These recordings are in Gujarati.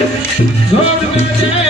God, my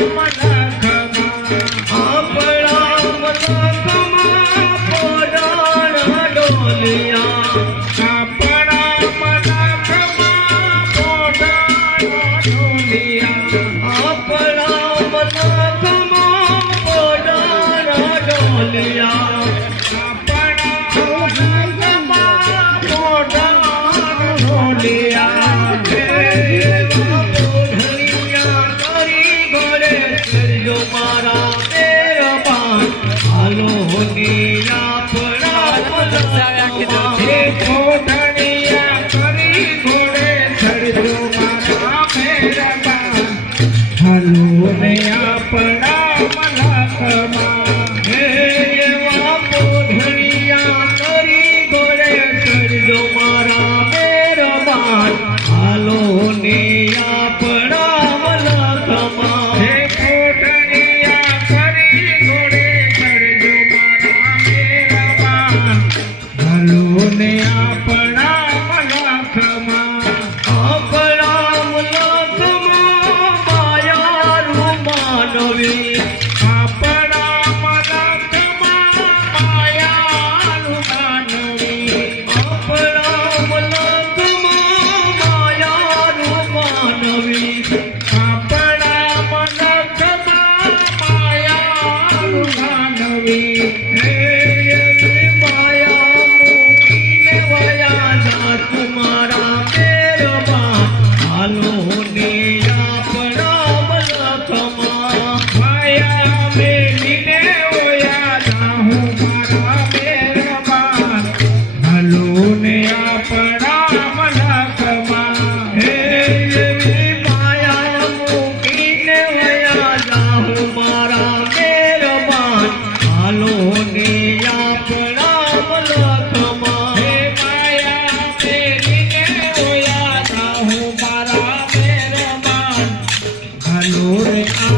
Oh, my God. Hello ને આપણા મલકમાં Amen. હાલો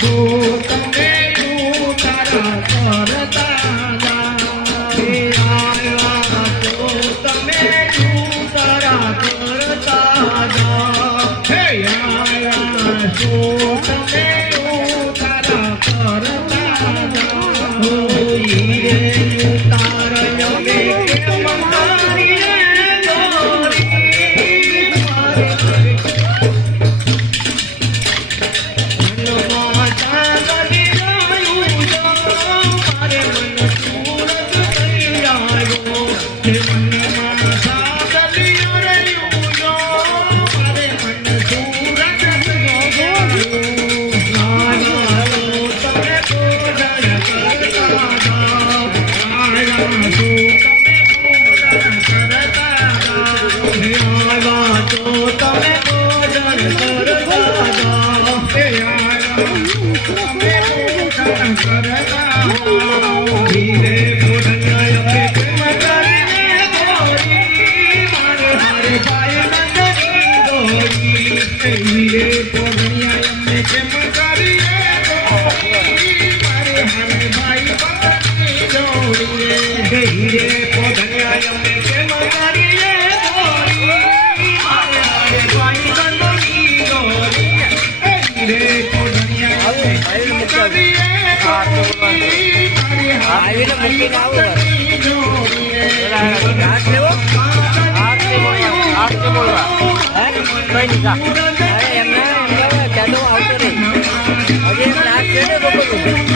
不 oh એટલે મૂકીને આવું. આઠ લેવો આઠ લેવો આઠ લેવો હે? કઈ નહીં કા અરે એમને ત્યાં તો આવતો નહીં. હજી એમને આઠ છે ને